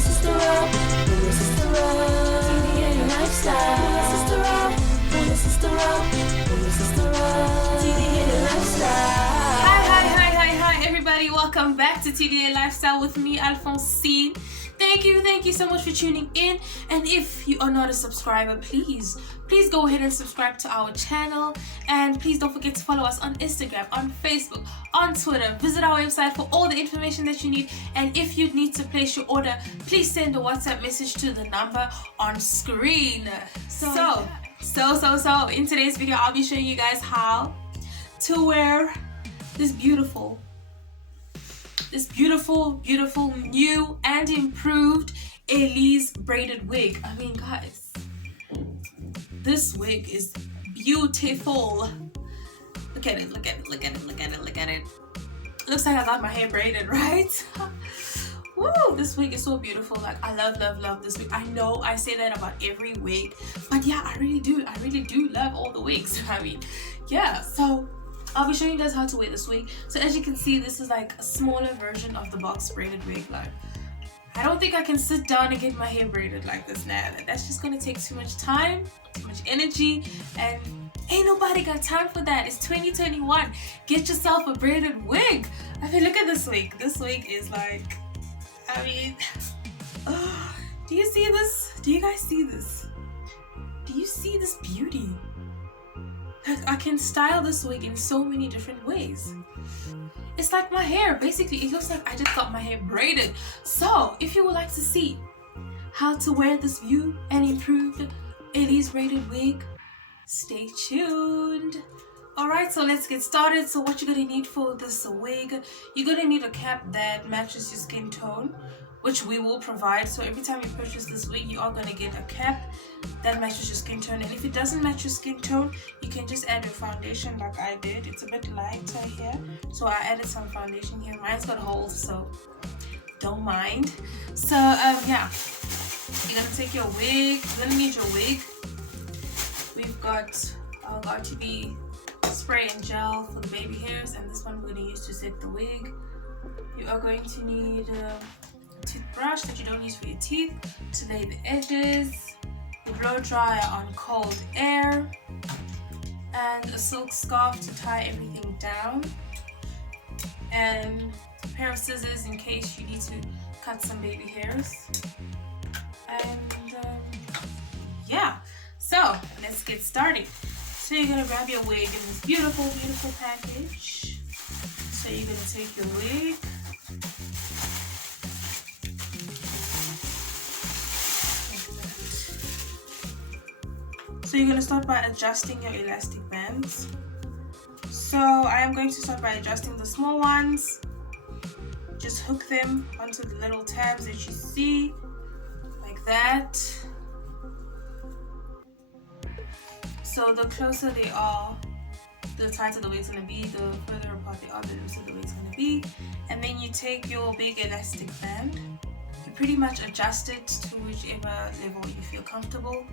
sister up, pull your sister up. TDA Lifestyle. Pull your sister up, pull your sister up, pull your sister up. TDA Lifestyle. Hi everybody, welcome back to TDA Lifestyle with me, Alphonsine. Thank you so much for tuning in. And if you are not a subscriber, please go ahead and subscribe to our channel. And please don't forget to follow us on Instagram, on Facebook, on Twitter. Visit our website for all the information that you need. And if you need to place your order, please send a WhatsApp message to the number on screen. So in today's video, I'll be showing you guys how to wear this beautiful new and improved ELIZE braided wig. I mean, guys, this wig is beautiful. Look at it. Looks like I got my hair braided, right? Woo, this wig is so beautiful. Like, I love this wig. I know I say that about every wig, but yeah, I really do love all the wigs. I mean, yeah, so I'll be showing you guys how to wear this wig. So as you can see, this is like a smaller version of the box braided wig. Like, I don't think I can sit down and get my hair braided like this now. That's just gonna take too much time, too much energy, and ain't nobody got time for that. It's 2021. Get yourself a braided wig. I mean, look at this wig. This wig is like, I mean, do you see this? Do you guys see this? Do you see this beauty? I can style this wig in so many different ways. It's like my hair. Basically, it looks like I just got my hair braided. So, if you would like to see how to wear this new and improved ELIZE braided wig, stay tuned. Alright, so let's get started. So what you're going to need for this wig, you're going to need a cap that matches your skin tone, which we will provide. So every time you purchase this wig, you are going to get a cap that matches your skin tone. And if it doesn't match your skin tone, you can just add your foundation like I did. It's a bit lighter here, so I added some foundation here. Mine's got holes, so don't mind. So yeah, you're gonna take your wig. You're gonna need your wig. We've got our Got2be spray and gel for the baby hairs, and this one we're gonna use to set the wig. You are going to need a toothbrush that you don't use for your teeth to lay the edges, the blow dryer on cold air, and a silk scarf to tie everything down, and a pair of scissors in case you need to cut some baby hairs. And yeah, so let's get started. So you're gonna grab your wig in this beautiful package. So you're gonna take your wig, so you're going to start by adjusting your elastic bands. So I am going to start by adjusting the small ones. Just hook them onto the little tabs that you see, like that. So the closer they are, the tighter the wig's going to be. The further apart they are, the looser the wig's going to be. And then you take your big elastic band. You pretty much adjust it to whichever level you feel comfortable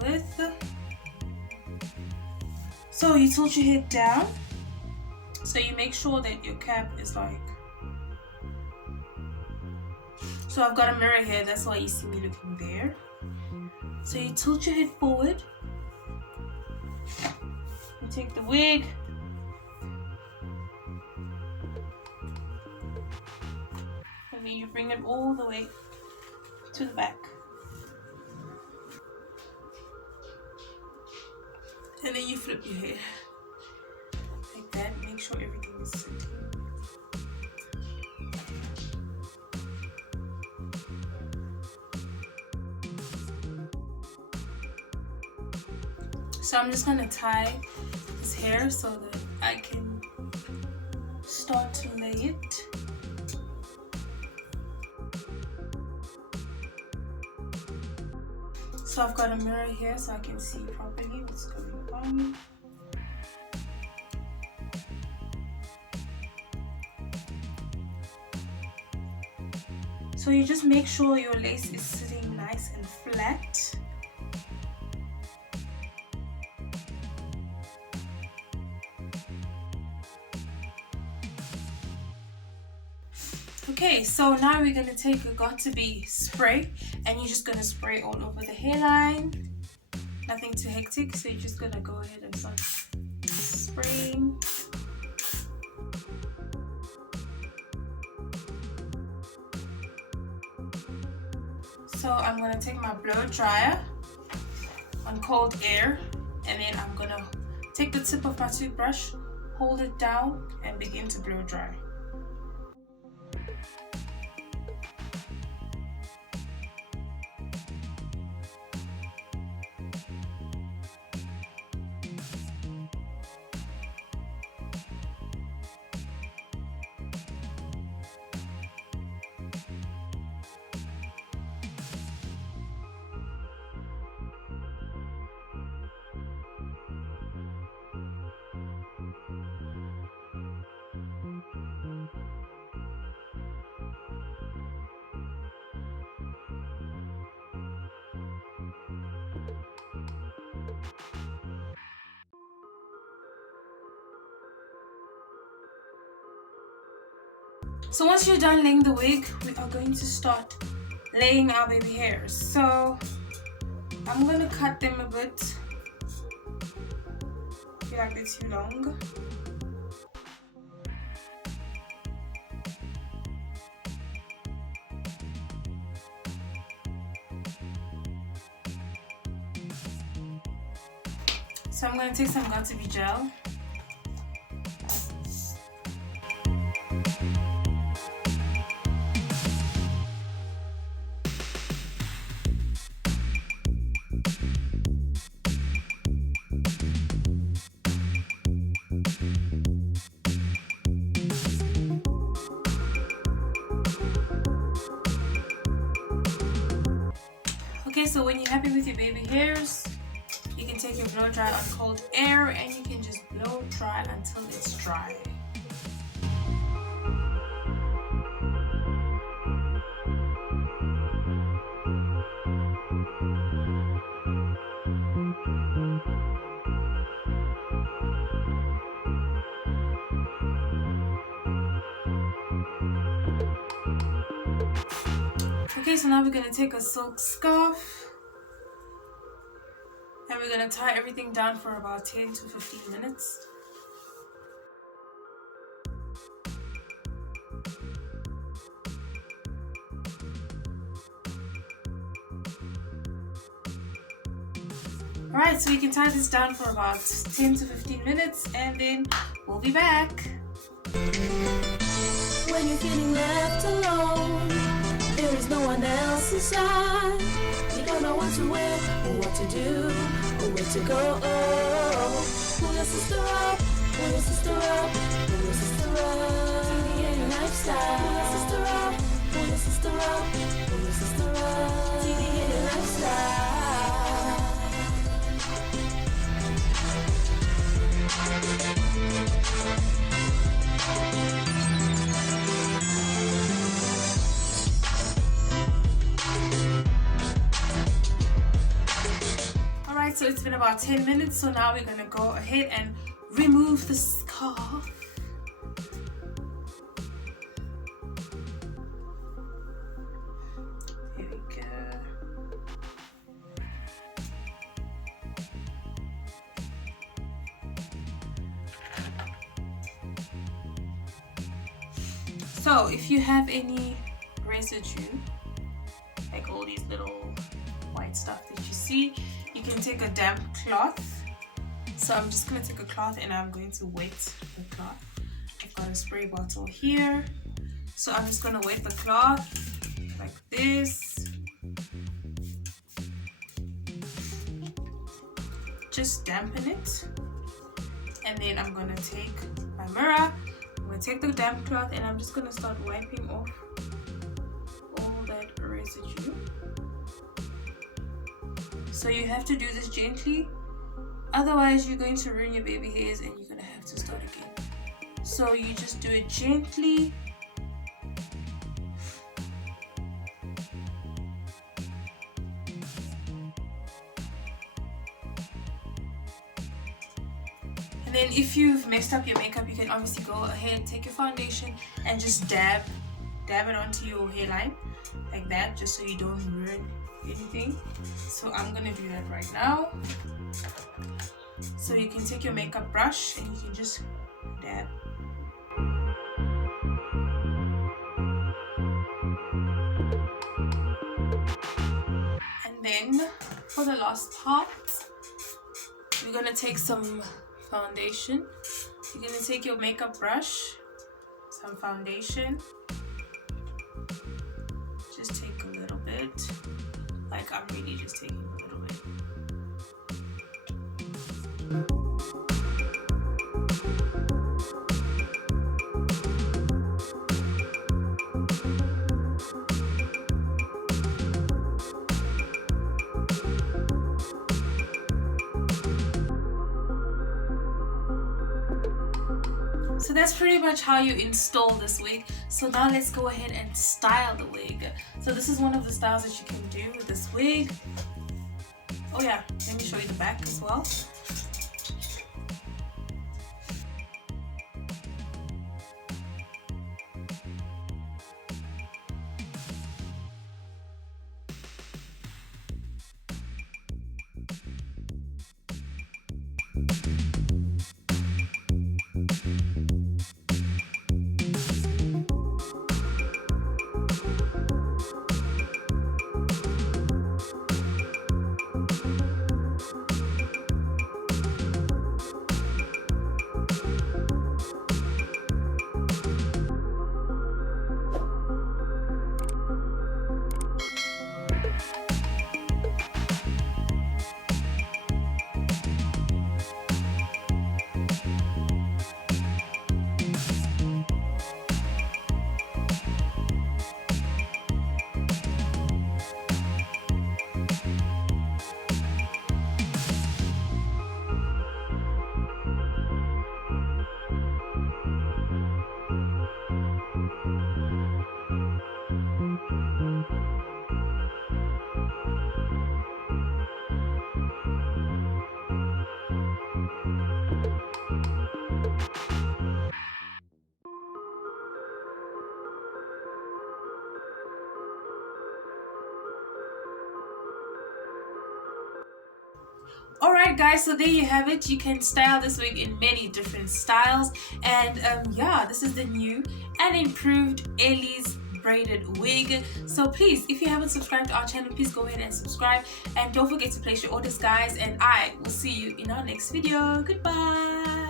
with. So you tilt your head down, so you make sure that your cap is like, so I've got a mirror here, that's why you see me looking there. So you tilt your head forward, you take the wig, and then you bring it all the way to the back. And then you flip your hair like that. Make sure everything is sitting. So I'm just gonna tie this hair so that I can start to lay it. So I've got a mirror here so I can see properly what's going on. So you just make sure your lace is sitting nice and flat. Okay, so now we're gonna take a Got2be spray, and you're just gonna spray all over the hairline. Nothing too hectic, so you're just gonna go ahead and start spraying. So I'm gonna take my blow dryer on cold air, and then I'm gonna take the tip of my toothbrush, hold it down, and begin to blow dry. So once you're done laying the wig, we are going to start laying our baby hairs. So I'm going to cut them a bit. I feel like they're too long. So I'm going to take some Got2be gel. Okay, so when you're happy with your baby hairs, you can take your blow dryer on cold air and you can just blow dry until it's dry. Okay, so now we're going to take a silk scarf and we're going to tie everything down for about 10 to 15 minutes. Alright, so we can tie this down for about 10 to 15 minutes and then we'll be back. When you're feeling left alone, there is no one else inside. You don't know what to wear, or what to do, or where to go. Pull your sister up, pull your sister up, pull your sister up. TDA Lifestyle. Pull your sister up, pull your sister up, pull your sister up. TDA Lifestyle. Alright, so it's been about 10 minutes, so now we're going to go ahead and remove the scarf. Here we go. So if you have any residue, like all these little white stuff that you see, you can take a damp cloth. So I'm just going to take a cloth and I'm going to wet the cloth. I've got a spray bottle here. So I'm just going to wet the cloth like this. Just dampen it. And then I'm going to take my mirror. I'm going to take the damp cloth and I'm just going to start wiping off all that residue. So you have to do this gently, otherwise you're going to ruin your baby hairs and you're going to have to start again. So you just do it gently. And then if you've messed up your makeup, you can obviously go ahead, take your foundation and just dab dab it onto your hairline like that, just so you don't ruin anything. So I'm gonna do that right now. So you can take your makeup brush and you can just dab. And then for the last part, we're gonna take some foundation. You're gonna take your makeup brush, some foundation, just take a little bit, like I'm really just taking a little bit. So that's pretty much how you install this wig. So now let's go ahead and style the wig. So this is one of the styles that you can do with this wig. Oh yeah, let me show you the back as well. Alright guys, so there you have it. You can style this wig in many different styles, and yeah, this is the new and improved ELIZE braided wig. So please, if you haven't subscribed to our channel, please go ahead and subscribe, and don't forget to place your orders guys, and I will see you in our next video. Goodbye.